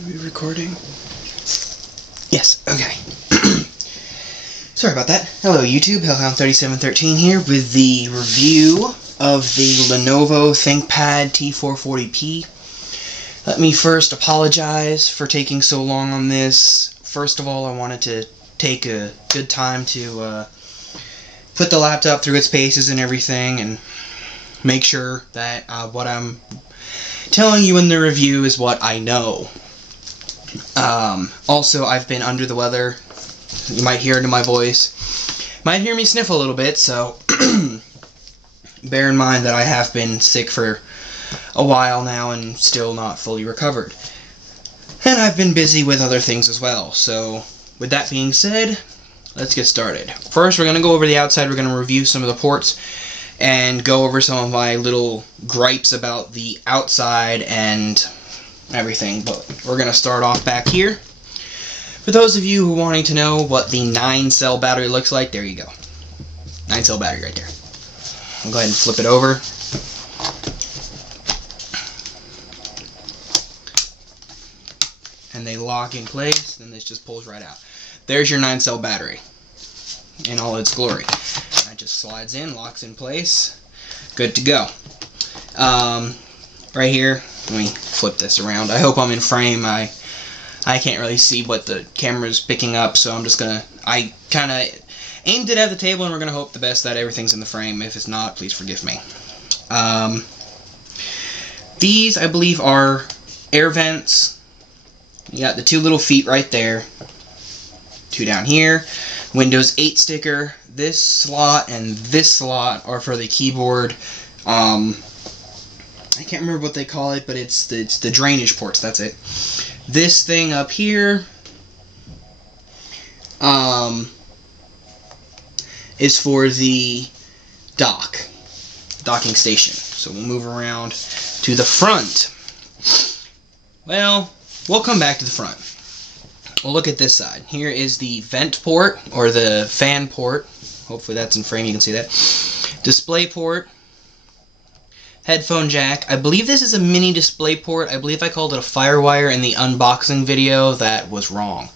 Are we recording? Yes, okay. Sorry about that. Hello YouTube, Hellhound3713 here with the review of the Lenovo Thinkpad T440p. Let me first apologize for taking so long on this. First of all, I wanted to take a good time to put the laptop through its paces and everything and make sure that what I'm telling you in the review is what I know. Also, I've been under the weather. You might hear it in my voice. Might hear me sniff a little bit, so bear in mind that I have been sick for a while now and still not fully recovered. And I've been busy with other things as well. So, with that being said, let's get started. First, we're going to go over the outside. We're going to review some of the ports and go over some of my little gripes about the outside and everything, but we're going to start off back here. For those of you who are wanting to know what the 9-cell battery looks like, there you go. 9-cell battery right there. I'll go ahead and flip it over. And they lock in place, and this just pulls right out. There's your 9-cell battery in all its glory. That just slides in, locks in place. Good to go. Right here, let me flip this around. I hope I'm in frame. I can't really see what the camera's picking up, so I'm just gonna, I kinda aimed it at the table and we're gonna hope the best that everything's in the frame. If it's not, please forgive me. These, I believe, are air vents. You got the two little feet right there. Two down here. Windows 8 sticker. This slot and this slot are for the keyboard. I can't remember what they call it, but it's the drainage ports, that's it. This thing up here is for the docking station. So we'll move around to the front. Well, we'll come back to the front. We'll look at this side. Here is the vent port, or the fan port. Hopefully that's in frame, you can see that. Display port. Headphone jack. I believe this is a mini display port. I believe I called it a Firewire in the unboxing video. That was wrong.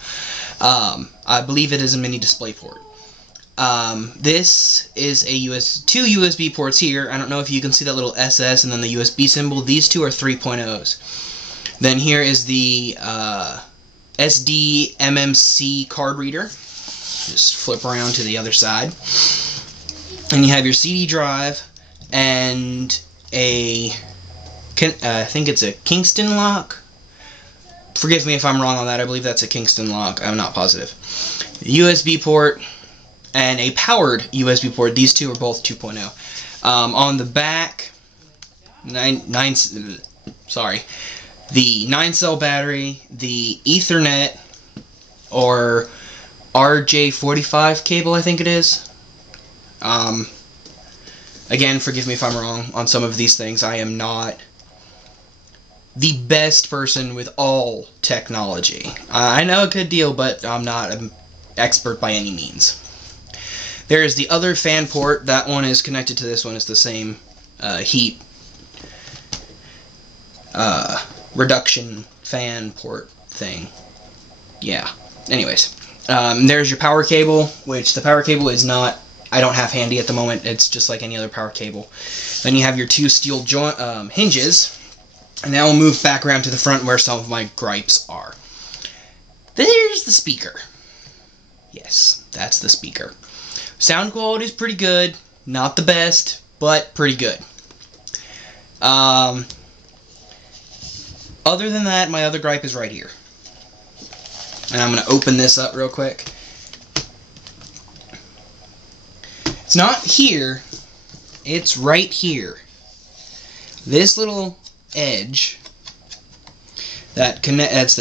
I believe it is a mini display port. This is two USB ports here. I don't know if you can see that little SS and then the USB symbol. These two are 3.0s. Then here is the SD MMC card reader. Just flip around to the other side. And you have your CD drive and I think it's a Kingston lock. Forgive me if I'm wrong on that. I believe that's a Kingston lock. I'm not positive. USB port and a powered USB port. These two are both 2.0. On the back, the 9-cell battery, the Ethernet or RJ45 cable, I think it is. Again, forgive me if I'm wrong on some of these things. I am not the best person with all technology. I know a good deal, but I'm not an expert by any means. There is the other fan port. That one is connected to this one. It's the same heat reduction fan port thing. Yeah. Anyways, there's your power cable, which the power cable is not, I don't have handy at the moment. It's just like any other power cable. Then you have your two steel hinges. And now we'll move back around to the front where some of my gripes are. There's the speaker. Yes, that's the speaker. Sound quality is pretty good. Not the best, but pretty good. Other than that, my other gripe is right here. And I'm going to open this up real quick. It's not here, it's right here. This little edge that connects,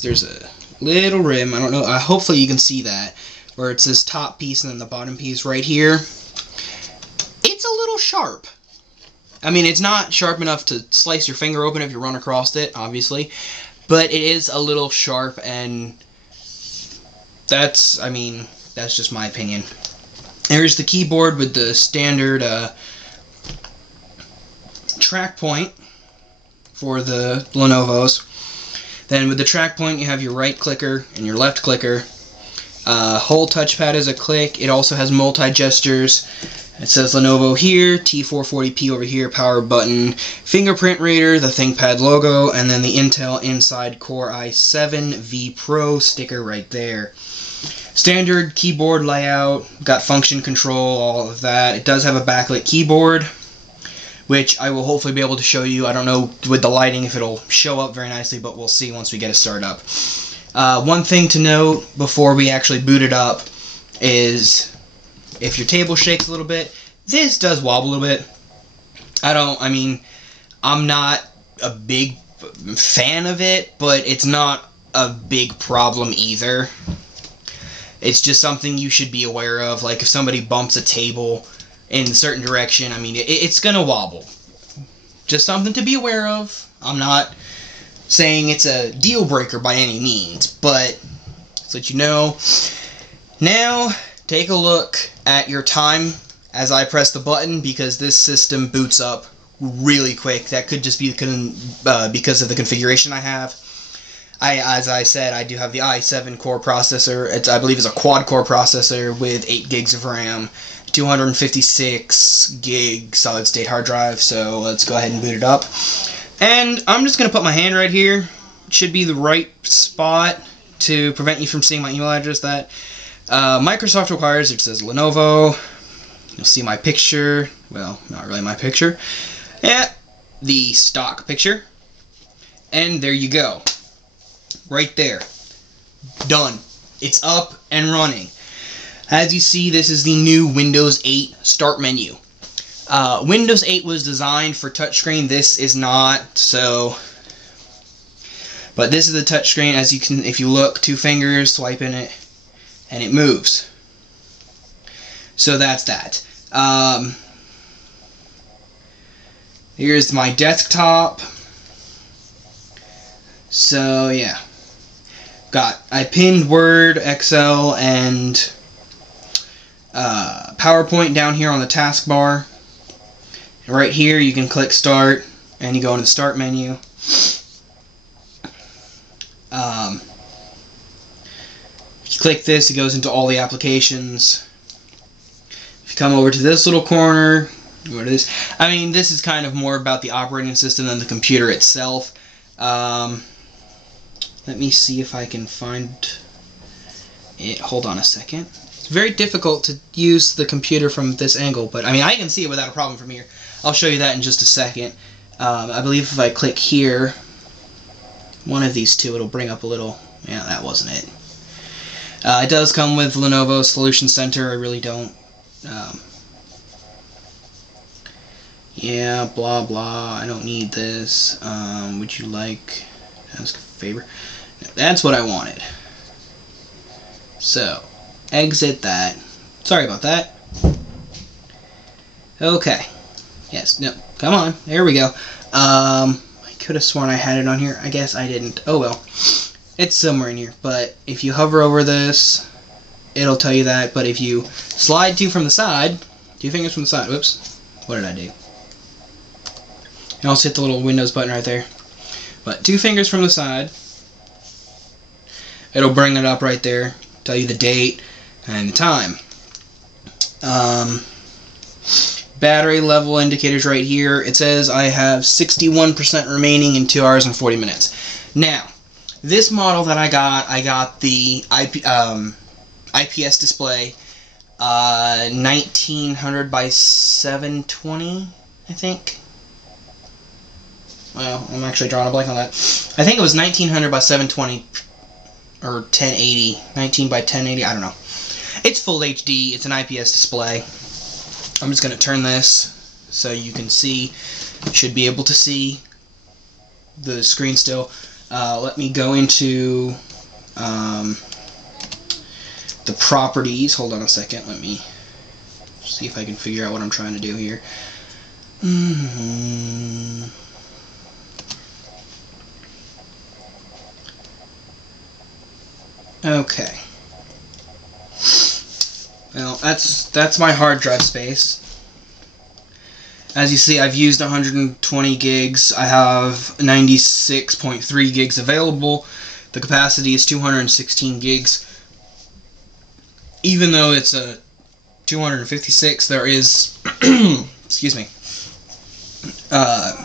there's a little rim, I don't know, hopefully you can see that, where it's this top piece and then the bottom piece right here. It's a little sharp. I mean, it's not sharp enough to slice your finger open if you run across it, obviously, but it is a little sharp, and that's, I mean, that's just my opinion. There's the keyboard with the standard track point for the Lenovos. Then with the track point, you have your right clicker and your left clicker. Whole touchpad is a click. It also has multi-gestures. It says Lenovo here, T440p over here, power button, fingerprint reader, the Thinkpad logo, and then the Intel Inside Core i7 V Pro sticker right there. Standard keyboard layout, got function control, all of that. It does have a backlit keyboard, which I will hopefully be able to show you. I don't know with the lighting if it'll show up very nicely, but we'll see once we get it started up. One thing to note before we actually boot it up is if your table shakes a little bit, this does wobble a little bit. I'm not a big fan of it, but it's not a big problem either. It's just something you should be aware of. Like if somebody bumps a table in a certain direction, it's gonna wobble. Just something to be aware of. I'm not saying it's a deal breaker by any means, but so that you know. Now take a look at your time as I press the button, because this system boots up really quick. That could just be because of the configuration I have. As I said, I do have the i7 core processor. I believe it's a quad-core processor with 8 gigs of RAM, 256 gig solid-state hard drive. So let's go ahead and boot it up. And I'm just going to put my hand right here. It should be the right spot to prevent you from seeing my email address. That Microsoft requires. It says Lenovo. You'll see my picture. Well, not really my picture. Yeah, the stock picture. And there you go. Right there. Done. It's up and running. As you see, this is the new Windows 8 start menu. Windows 8 was designed for touchscreen. This is not, so. But this is the touchscreen. As you can, if you look, 2 fingers, swipe in it, and it moves. So that's that. Here's my desktop. So yeah, I pinned Word, Excel, and PowerPoint down here on the taskbar. And right here you can click Start, and you go into the Start menu. If you click this, it goes into all the applications. If you come over to this little corner, go to this. This is kind of more about the operating system than the computer itself. Let me see if I can find it. Hold on a second. It's very difficult to use the computer from this angle, but I can see it without a problem from here. I'll show you that in just a second. I believe if I click here, one of these two, it'll bring up a little. Yeah, that wasn't it. It does come with Lenovo Solution Center. I really don't. Yeah, blah blah. I don't need this. Would you like? Ask a favor. No, that's what I wanted. So, exit that. Sorry about that. Okay. Yes. No. Come on. There we go. I could have sworn I had it on here. I guess I didn't. Oh well. It's somewhere in here. But if you hover over this, it'll tell you that. But if you slide 2 from the side, 2 fingers from the side. Whoops. What did I do? And also hit the little Windows button right there. But 2 fingers from the side, it'll bring it up right there, tell you the date and the time. Battery level indicators right here. It says I have 61% remaining in 2 hours and 40 minutes. Now, this model that I got the IPS display, 1900 by 720, I think. Well, I'm actually drawing a blank on that. I think it was 1900 by 720 or 1080, 19 by 1080, I don't know. It's full HD, it's an IPS display. I'm just going to turn this so you can see, should be able to see the screen still. Let me go into the properties. Hold on a second, let me see if I can figure out what I'm trying to do here. Okay. Well, that's my hard drive space. As you see, I've used 120 gigs. I have 96.3 gigs available. The capacity is 216 gigs. Even though it's a 256, there is, excuse me,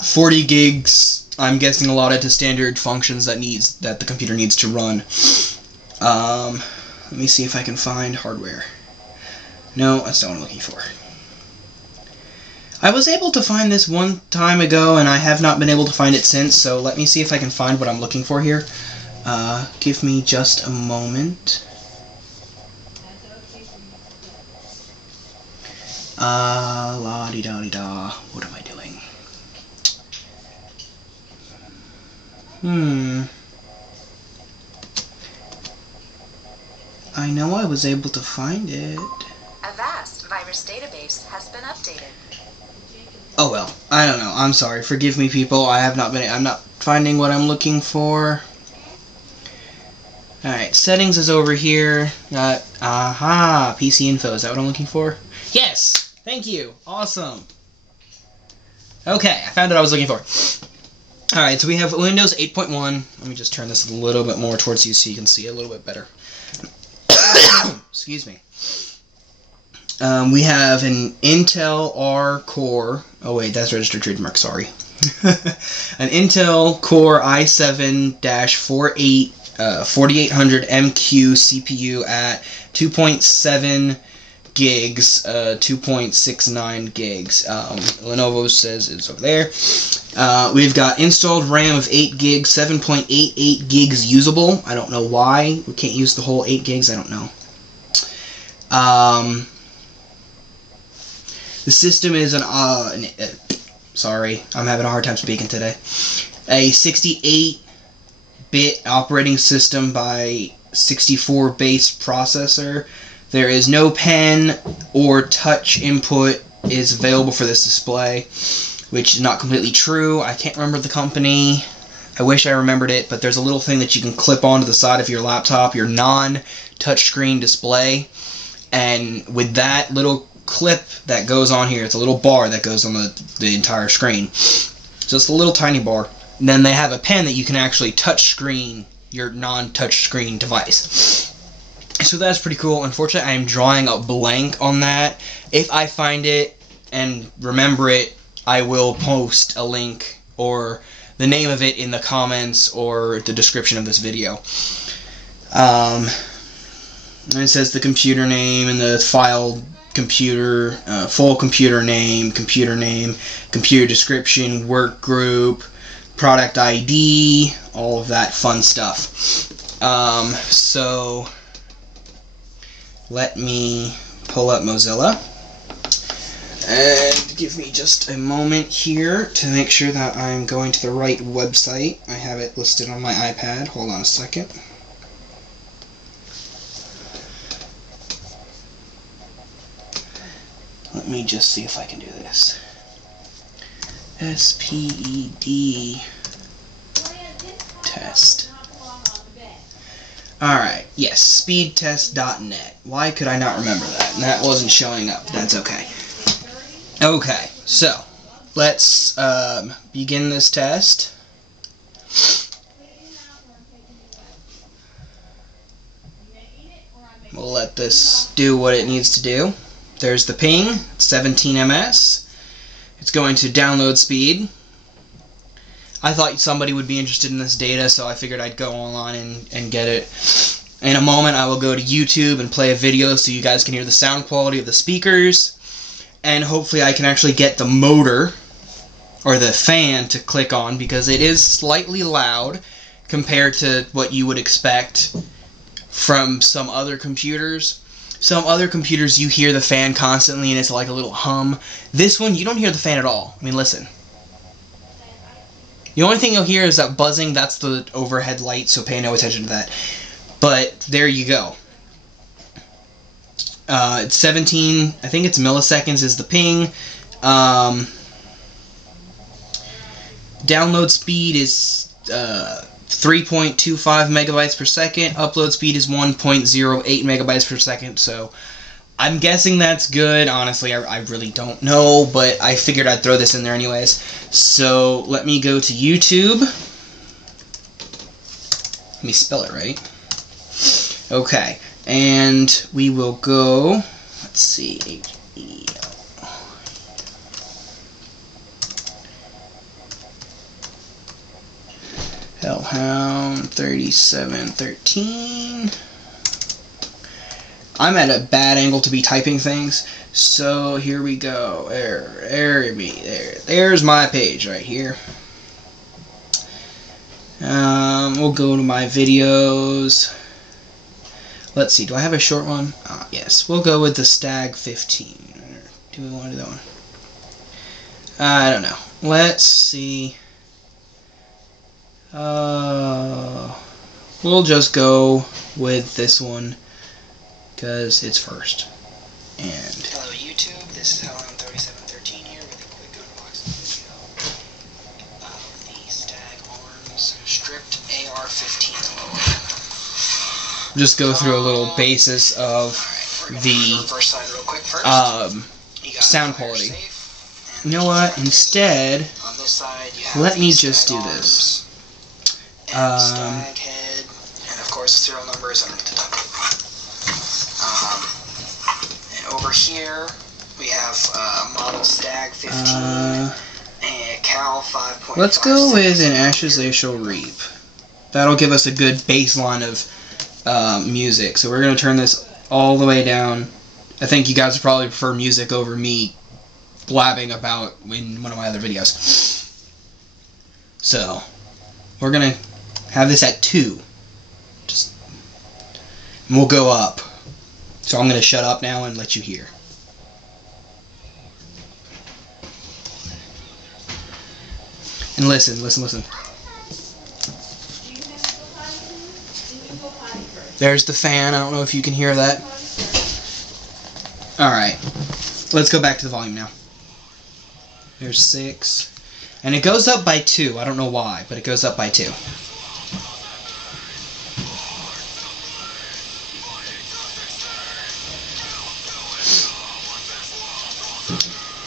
40 gigs, I'm guessing, allotted to standard functions that the computer needs to run. Let me see if I can find hardware. No, that's not what I'm looking for. I was able to find this one time ago, and I have not been able to find it since, so let me see if I can find what I'm looking for here. Give me just a moment. La-di-da-di-da. What am I doing? I know I was able to find it. A vast virus database has been updated. Oh well, I don't know. I'm sorry. Forgive me, people. I'm not finding what I'm looking for. Alright, settings is over here. Aha, PC info. Is that what I'm looking for? Yes! Thank you. Awesome. Okay, I found what I was looking for. Alright, so we have Windows 8.1. Let me just turn this a little bit more towards you so you can see a little bit better. Excuse me. We have an Intel R Core. Oh wait, that's registered trademark, sorry. An Intel Core i7-4800 MQ CPU at 2.7 gigs, 2.69 gigs. Lenovo says it's over there. We've got installed RAM of 8 gigs, 7.88 gigs usable. I don't know why we can't use the whole 8 gigs, I don't know. The system is sorry, I'm having a hard time speaking today. A 68-bit operating system by 64 base processor. There is no pen or touch input is available for this display, which is not completely true. I can't remember the company. I wish I remembered it, but there's a little thing that you can clip onto the side of your laptop, your non-touchscreen display, and with that little clip that goes on here, it's a little bar that goes on the entire screen. So it's a little tiny bar. And then they have a pen that you can actually touch screen your non-touch screen device. So that's pretty cool. Unfortunately, I am drawing a blank on that. If I find it and remember it, I will post a link or the name of it in the comments or the description of this video. And it says the computer name and the file computer, full computer name, computer description, work group, product ID, all of that fun stuff. So let me pull up Mozilla and give me just a moment here to make sure that I'm going to the right website. I have it listed on my iPad. Hold on a second. Let me just see if I can do this. SPED test. Alright, yes, speedtest.net. Why could I not remember that? And that wasn't showing up. That's okay. Okay, so let's begin this test. We'll let this do what it needs to do. There's the ping, 17 ms. It's going to download speed. I thought somebody would be interested in this data, so I figured I'd go online and get it. In a moment, I will go to YouTube and play a video so you guys can hear the sound quality of the speakers. And hopefully I can actually get the motor, or the fan, to click on, because it is slightly loud compared to what you would expect from some other computers. Some other computers, you hear the fan constantly and it's like a little hum. This one, you don't hear the fan at all. I mean, listen. The only thing you'll hear is that buzzing. That's the overhead light, so pay no attention to that. But there you go. It's 17, I think it's milliseconds is the ping. Download speed is 3.25 megabytes per second. Upload speed is 1.08 megabytes per second. So I'm guessing that's good. Honestly, I really don't know, but I figured I'd throw this in there anyways. So let me go to YouTube. Let me spell it right. Okay, and we will go, let's see, H-E-L. Hellhound 3713. I'm at a bad angle to be typing things, so here we go. There's my page right here. We'll go to my videos. Let's see, do I have a short one? Yes, we'll go with the Stag 15. Do we want to do that one? I don't know. Let's see. We'll just go with this one because it's first. And hello YouTube, this is Hellhound 3713 here with a quick unboxing video of the Stag Arms stripped AR-15 lower. Just go through a little basis of the sound quality. You know what? Instead, let me just do this. Stag head, and of course the serial number is underneath the top. And over here we have model Stag 15 and Cal 5.56. Let's go with an Ashes They Shall Reap. That'll give us a good baseline of music. So we're going to turn this all the way down. I think you guys probably prefer music over me blabbing about in one of my other videos. So we're going to have this at 2. And we'll go up. So I'm going to shut up now and let you hear. And listen. There's the fan. I don't know if you can hear that. Alright. Let's go back to the volume now. There's 6. And it goes up by 2. I don't know why, but it goes up by 2.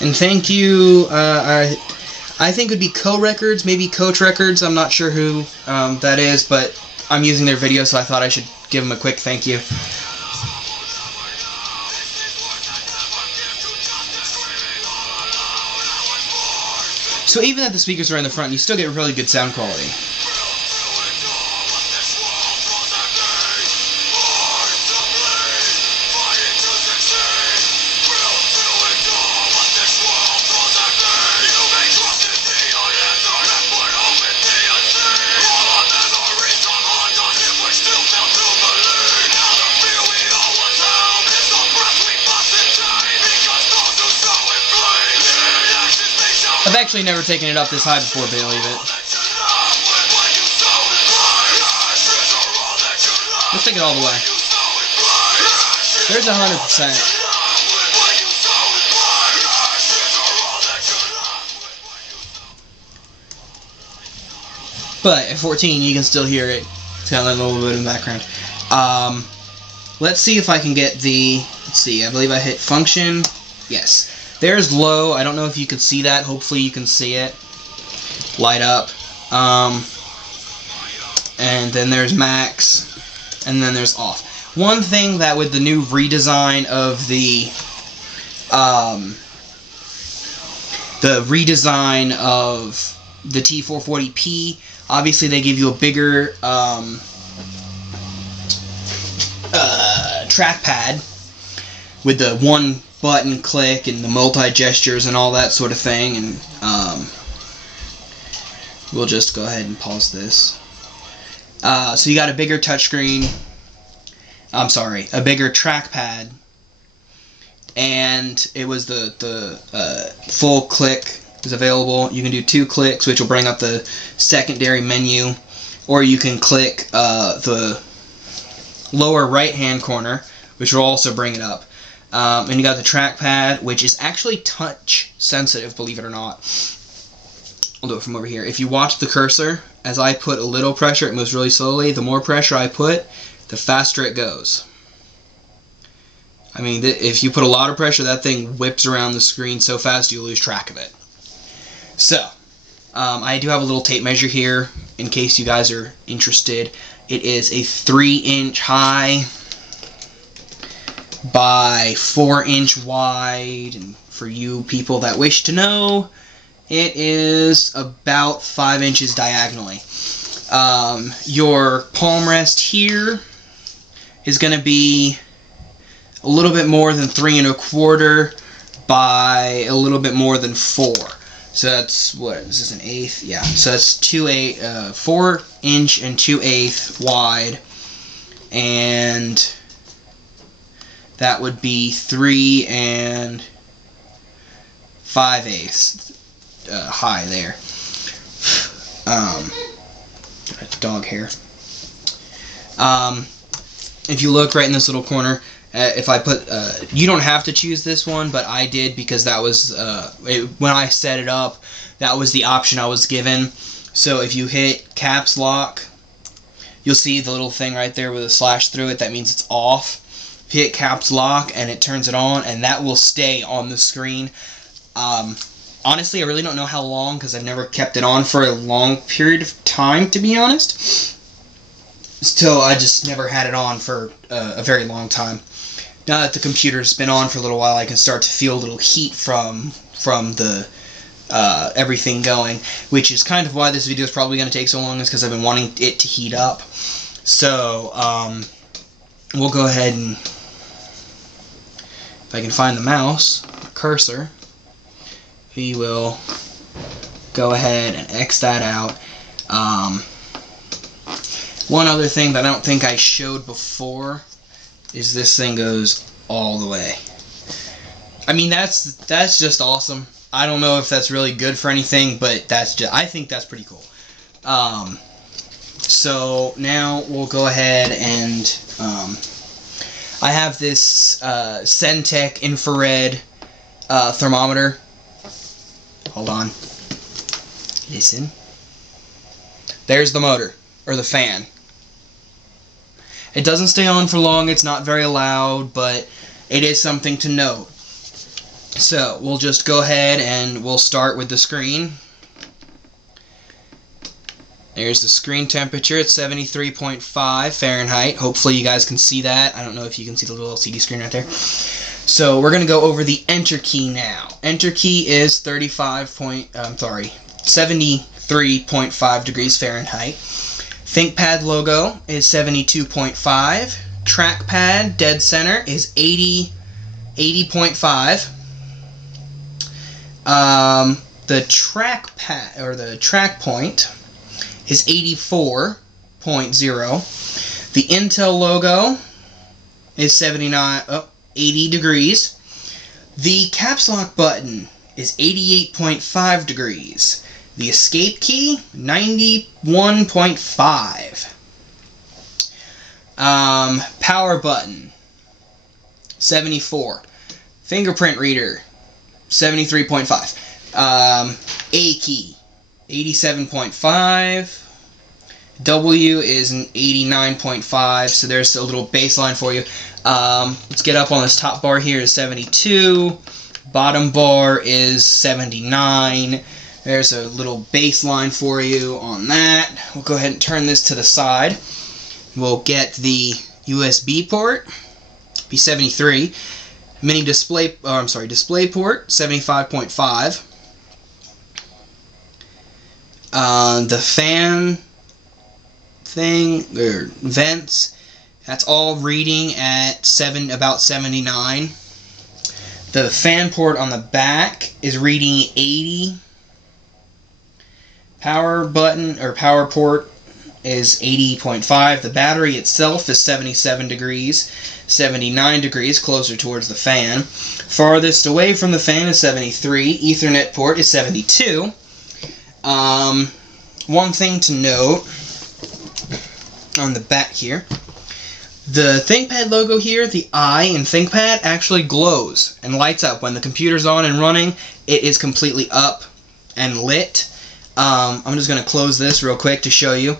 And thank you, I think it would be Co-Records, maybe Coach Records. I'm not sure who that is, but I'm using their video, so I thought I should give them a quick thank you. So even if the speakers are in the front, you still get really good sound quality. I've actually never taken it up this high before, believe it. Let's take it all the way. There's 100%. But at 14, you can still hear it. It's got a little bit in the background. Let's see if I can get the... Let's see, I believe I hit function. Yes. There's low. I don't know if you can see that. Hopefully you can see it. Light up. And then there's max. And then there's off. One thing that with the new redesign of the redesign of the T440p, obviously they give you a bigger trackpad with the one button click and the multi-gestures and all that sort of thing, and we'll just go ahead and pause this. So you got a bigger touchscreen, I'm sorry, a bigger trackpad, and it was the full click is available. You can do 2 clicks, which will bring up the secondary menu, or you can click the lower right hand corner, which will also bring it up. And you got the trackpad, which is actually touch sensitive, believe it or not. I'll do it from over here. If you watch the cursor, as I put a little pressure, it moves really slowly. The more pressure I put, the faster it goes. I mean, if you put a lot of pressure, that thing whips around the screen so fast you lose track of it. So, I do have a little tape measure here in case you guys are interested. It is a 3-inch high by 4-inch wide, and for you people that wish to know, it is about 5 inches diagonally. Your palm rest here is going to be a little bit more than 3 1/4 by a little bit more than 4. So that's, what, is this, an eighth? Yeah, so that's 4 inch and 2/8 wide, and that would be 3 5/8 high there. Dog hair. If you look right in this little corner, if I put, you don't have to choose this one, but I did because that was, when I set it up, that was the option I was given. So if you hit caps lock, you'll see the little thing right there with a slash through it. That means it's off. If you hit caps lock and it turns it on, and that will stay on the screen. Honestly, I really don't know how long because I've never kept it on for a long period of time, to be honest. So I just never had it on for a very long time. Now that the computer's been on for a little while, I can start to feel a little heat from the everything going, which is kind of why this video is probably going to take so long, is because I've been wanting it to heat up. So we'll go ahead and, if I can find the mouse cursor, we will go ahead and X that out. One other thing that I don't think I showed before is this thing goes all the way. I mean, that's just awesome. I don't know if that's really good for anything, but I think that's pretty cool. So now we'll go ahead and I have this Centec infrared thermometer. Hold on. Listen. There's the motor, or the fan. It doesn't stay on for long, it's not very loud, but it is something to note. So, we'll just go ahead and we'll start with the screen. There's the screen temperature at 73.5 Fahrenheit. Hopefully you guys can see that. I don't know if you can see the little LCD screen right there. So, we're going to go over the Enter key now. Enter key is 73.5 degrees Fahrenheit. Thinkpad logo is 72.5. Trackpad dead center is 80.5. The trackpad, or the track point, is 84.0. The Intel logo is 80 degrees. The caps lock button is 88.5 degrees. The escape key, 91.5. Power button, 74. Fingerprint reader, 73.5. A key, 87.5. W is an 89.5, so there's a little baseline for you. Let's get up on this top bar here is 72. Bottom bar is 79. There's a little baseline for you on that. We'll go ahead and turn this to the side. We'll get the USB port, be 73. Mini display, display port, 75.5. The fan thing, or vents, that's all reading at about 79. The fan port on the back is reading 80. Power button, or power port, is 80.5. The battery itself is 77 degrees, 79 degrees, closer towards the fan. Farthest away from the fan is 73. Ethernet port is 72. One thing to note on the back here, the ThinkPad logo here, the I in ThinkPad, actually glows and lights up. When the computer's on and running, it is completely up and lit. I'm just going to close this real quick to show you.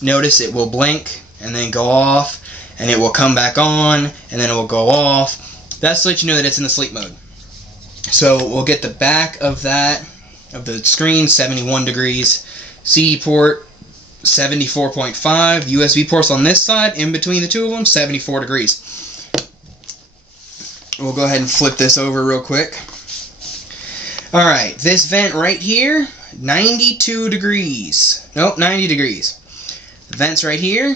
Notice it will blink and then go off, and it will come back on, and then it will go off. That's to let you know that it's in the sleep mode. So we'll get the back of that, of the screen, 71 degrees. CD port, 74.5. USB ports on this side, in between the two of them, 74 degrees. We'll go ahead and flip this over real quick. Alright, this vent right here, 92 degrees. Nope, 90 degrees. The vents right here,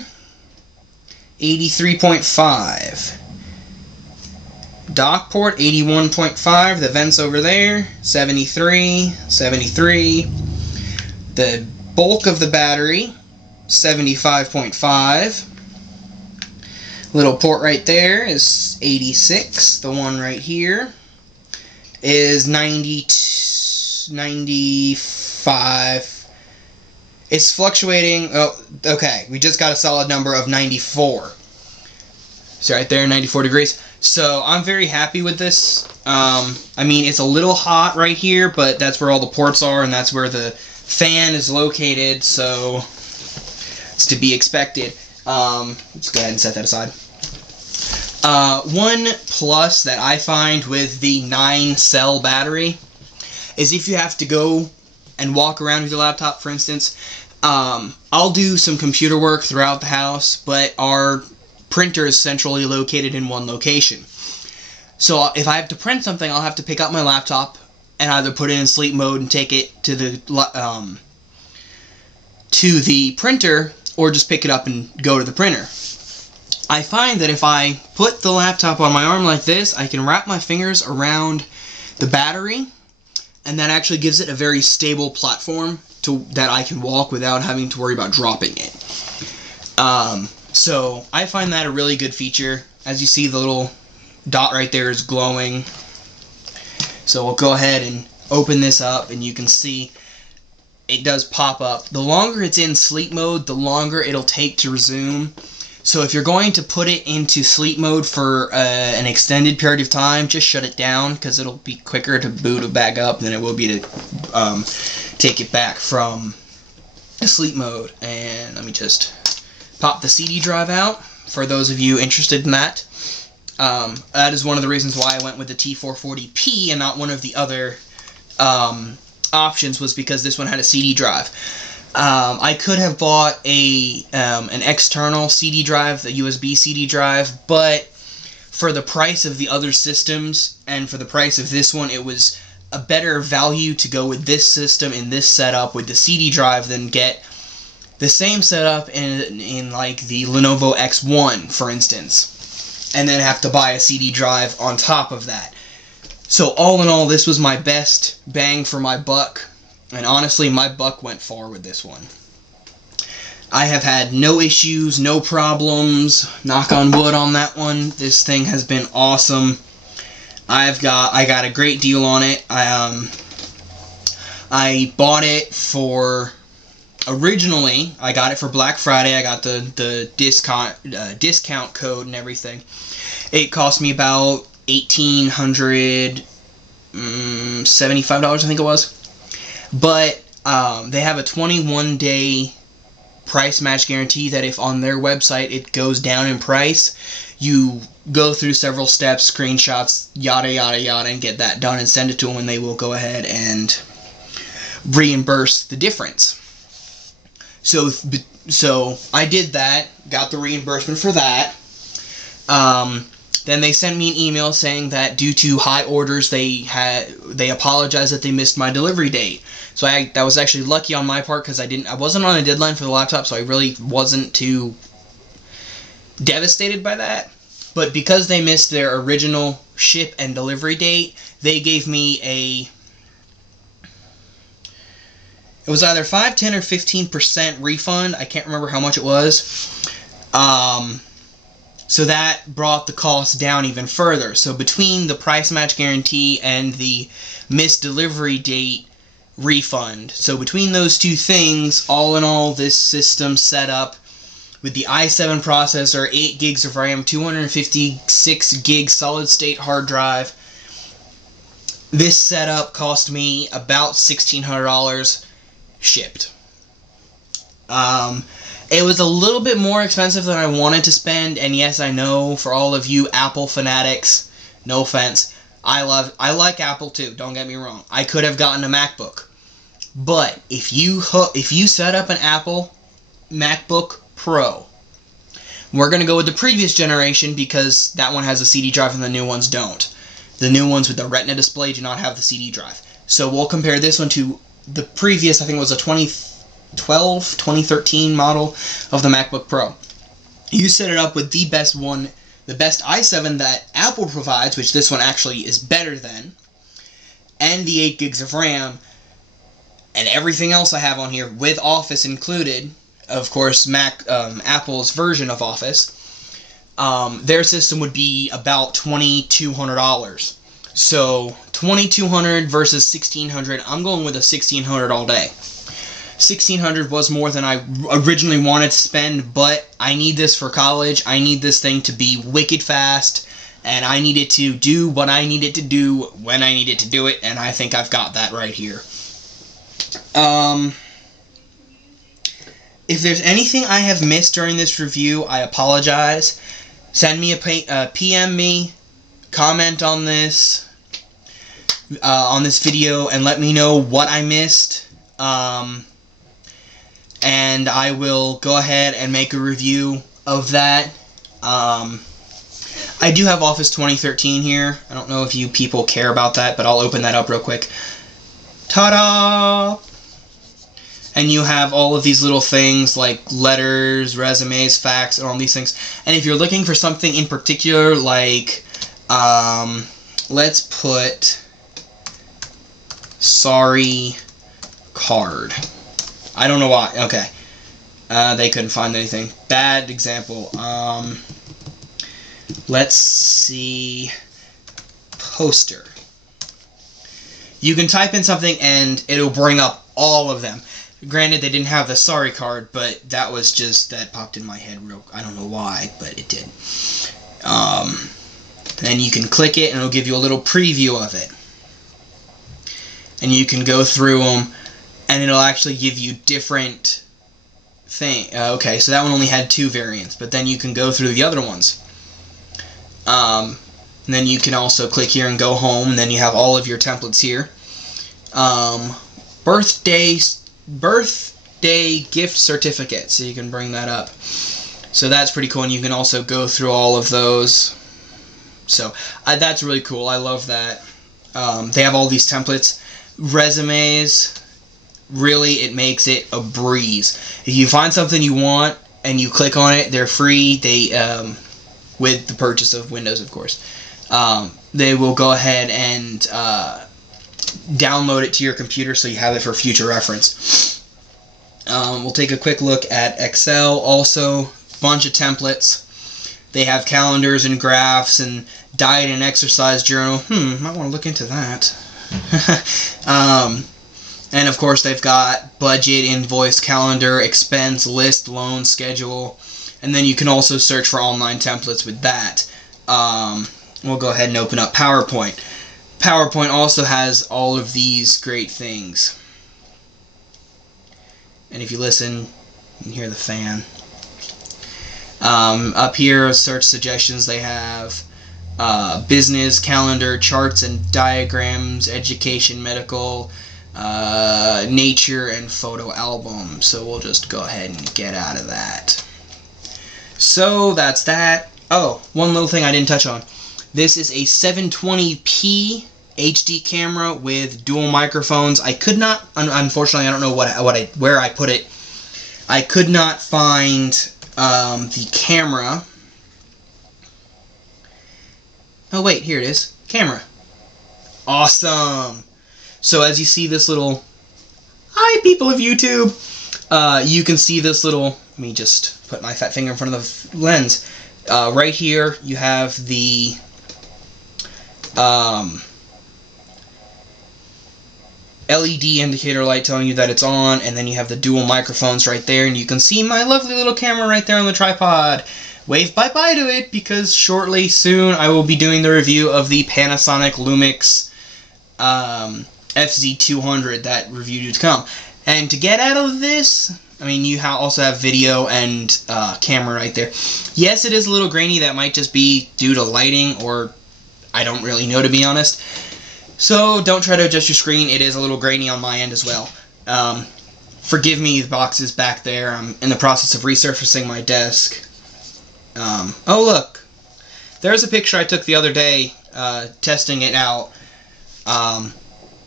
83.5. Dock port, 81.5. The vents over there, 73, 73. The bulk of the battery, 75.5. Little port right there is 86. The one right here is 95. It's fluctuating. Oh, okay. We just got a solid number of 94. So right there, 94 degrees. So I'm very happy with this. I mean, it's a little hot right here, but that's where all the ports are, and that's where the fan is located, so it's to be expected. Let's go ahead and set that aside. One plus that I find with the 9-cell battery is if you have to go and walk around with your laptop, for instance. I'll do some computer work throughout the house, but our printer is centrally located in one location. So if I have to print something, I'll have to pick up my laptop and either put it in sleep mode and take it to the printer, or just pick it up and go to the printer. I find that if I put the laptop on my arm like this, I can wrap my fingers around the battery, and that actually gives it a very stable platform that I can walk without having to worry about dropping it. So I find that a really good feature. As you see, the little dot right there is glowing. So we'll go ahead and open this up, and you can see it does pop up. The longer it's in sleep mode, the longer it'll take to resume. So if you're going to put it into sleep mode for an extended period of time, just shut it down, because it'll be quicker to boot it back up than it will be to take it back from sleep mode. And let me just pop the CD drive out for those of you interested in that. That is one of the reasons why I went with the T440p and not one of the other options, was because this one had a CD drive. I could have bought an external CD drive, the USB CD drive, but for the price of the other systems and for the price of this one, it was a better value to go with this system in this setup with the CD drive than get the same setup in like the Lenovo X1, for instance, and then have to buy a CD drive on top of that. So all in all, this was my best bang for my buck, and honestly, my buck went far with this one. I have had no issues, no problems, knock on wood on that one. This thing has been awesome. I got a great deal on it. I bought it for, originally, I got it for Black Friday. I got the discount code and everything. It cost me about $1,875, I think it was. But they have a 21-day price match guarantee that if on their website it goes down in price, you go through several steps, screenshots, yada yada yada, and get that done and send it to them, and they will go ahead and reimburse the difference. So I did that, got the reimbursement for that. Then they sent me an email saying that due to high orders, they apologized that they missed my delivery date. So that was actually lucky on my part, because I wasn't on a deadline for the laptop, so I really wasn't too devastated by that. But because they missed their original ship and delivery date, they gave me it was either 5, 10, or 15% refund. I can't remember how much it was. So that brought the cost down even further. So between the price match guarantee and the missed delivery date refund, so between those two things, all in all, this system set up with the i7 processor, 8 gigs of RAM, 256 gig solid state hard drive. This setup cost me about $1,600 shipped. It was a little bit more expensive than I wanted to spend, and yes, I know for all of you Apple fanatics, no offense, I like Apple too, don't get me wrong. I could have gotten a MacBook. But if you set up an Apple MacBook Pro, we're going to go with the previous generation because that one has a CD drive and the new ones don't. The new ones with the Retina display do not have the CD drive. So we'll compare this one to the previous, I think it was a 2012, 2013 model of the MacBook Pro. You set it up with the best one, the best i7 that Apple provides, which this one actually is better than, and the 8 gigs of RAM, and everything else I have on here with Office included. Of course, Apple's version of Office. Their system would be about $2,200. So $2,200 versus $1,600. I'm going with a $1,600 all day. $1,600 was more than I originally wanted to spend, but I need this for college. I need this thing to be wicked fast, and I need it to do what I need it to do when I need it to do it, and I think I've got that right here. If there's anything I have missed during this review, I apologize. Send me a PM me, comment on this video, and let me know what I missed. And I will go ahead and make a review of that. I do have Office 2013 here. I don't know if you people care about that, but I'll open that up real quick. Ta-da! And you have all of these little things like letters, resumes, fax, and all these things. And if you're looking for something in particular, like, let's put sorry card. I don't know why. Okay. They couldn't find anything. Bad example. Let's see. Poster. You can type in something and it'll bring up all of them. Granted, they didn't have the sorry card, but that was just, that popped in my head real, I don't know why, but it did. Then you can click it and it'll give you a little preview of it. And you can go through them and it'll actually give you different things. Okay, so that one only had 2 variants, but then you can go through the other ones. And then you can also click here and go home, and then you have all of your templates here. Birthday gift certificate, so you can bring that up. So that's pretty cool, and you can also go through all of those. So that's really cool. I love that. They have all these templates. Resumes, really, it makes it a breeze. If you find something you want and you click on it, they're free. They with the purchase of Windows, of course. They will go ahead and download it to your computer so you have it for future reference. We'll take a quick look at Excel. Also, bunch of templates. They have calendars and graphs and diet and exercise journal. Might want to look into that. And of course they've got budget, invoice, calendar, expense, list, loan, schedule, and then you can also search for online templates with that. We'll go ahead and open up PowerPoint. PowerPoint also has all of these great things. And if you listen, you can hear the fan. Up here, search suggestions, they have business, calendar, charts and diagrams, education, medical, nature, and photo album. So we'll just go ahead and get out of that. So that's that. Oh, one little thing I didn't touch on. This is a 720p HD camera with dual microphones. I could not, unfortunately, I don't know where I put it. I could not find the camera. Oh wait, here it is. Camera. Awesome. So as you see this little, hi people of YouTube, you can see this little, let me just put my fat finger in front of the lens. Right here you have the LED indicator light telling you that it's on, and then you have the dual microphones right there, and you can see my lovely little camera right there on the tripod. Wave bye-bye to it, because shortly, soon, I will be doing the review of the Panasonic Lumix FZ200, that review to come. And to get out of this, I mean, you also have video and camera right there. Yes, it is a little grainy. That might just be due to lighting, or I don't really know, to be honest. So don't try to adjust your screen. It is a little grainy on my end as well. Forgive me, the box is back there. I'm in the process of resurfacing my desk. Oh, look. There's a picture I took the other day testing it out.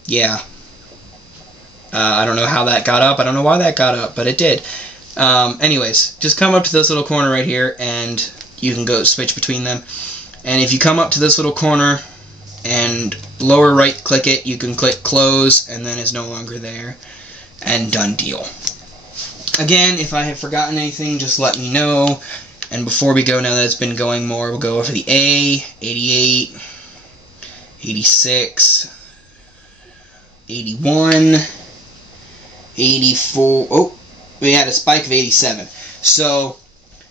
Yeah. I don't know how that got up. I don't know why that got up, but it did. Anyways, just come up to this little corner right here, and you can go switch between them. And if you come up to this little corner and lower right click it, you can click close, and then it's no longer there. And done deal. Again, if I have forgotten anything, just let me know. And before we go, now that it's been going more, we'll go over the A, 88, 86, 81, 84. Oh, we had a spike of 87. So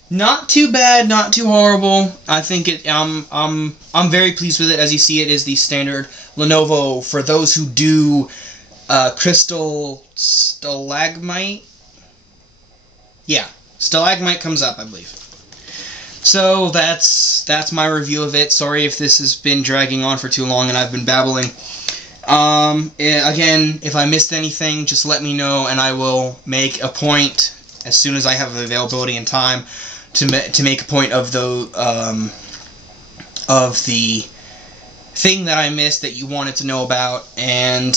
not too bad, not too horrible. I think I'm very pleased with it. As you see, it is the standard Lenovo for those who do crystal stalagmite. Yeah, stalagmite comes up, I believe. So that's my review of it. Sorry if this has been dragging on for too long and I've been babbling. Again, if I missed anything, just let me know, and I will make a point as soon as I have availability and time to make a point of the thing that I missed that you wanted to know about. And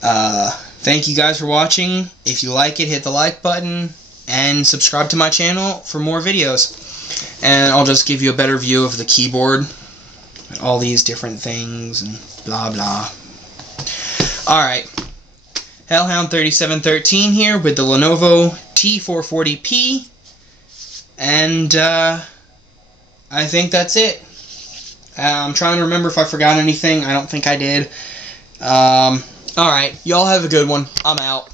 thank you guys for watching. If you like it, hit the like button and subscribe to my channel for more videos. And I'll just give you a better view of the keyboard and all these different things and blah blah. Alright, Hellhound3713 here with the Lenovo T440p, and I think that's it. I'm trying to remember if I forgot anything. I don't think I did. Alright, y'all have a good one. I'm out.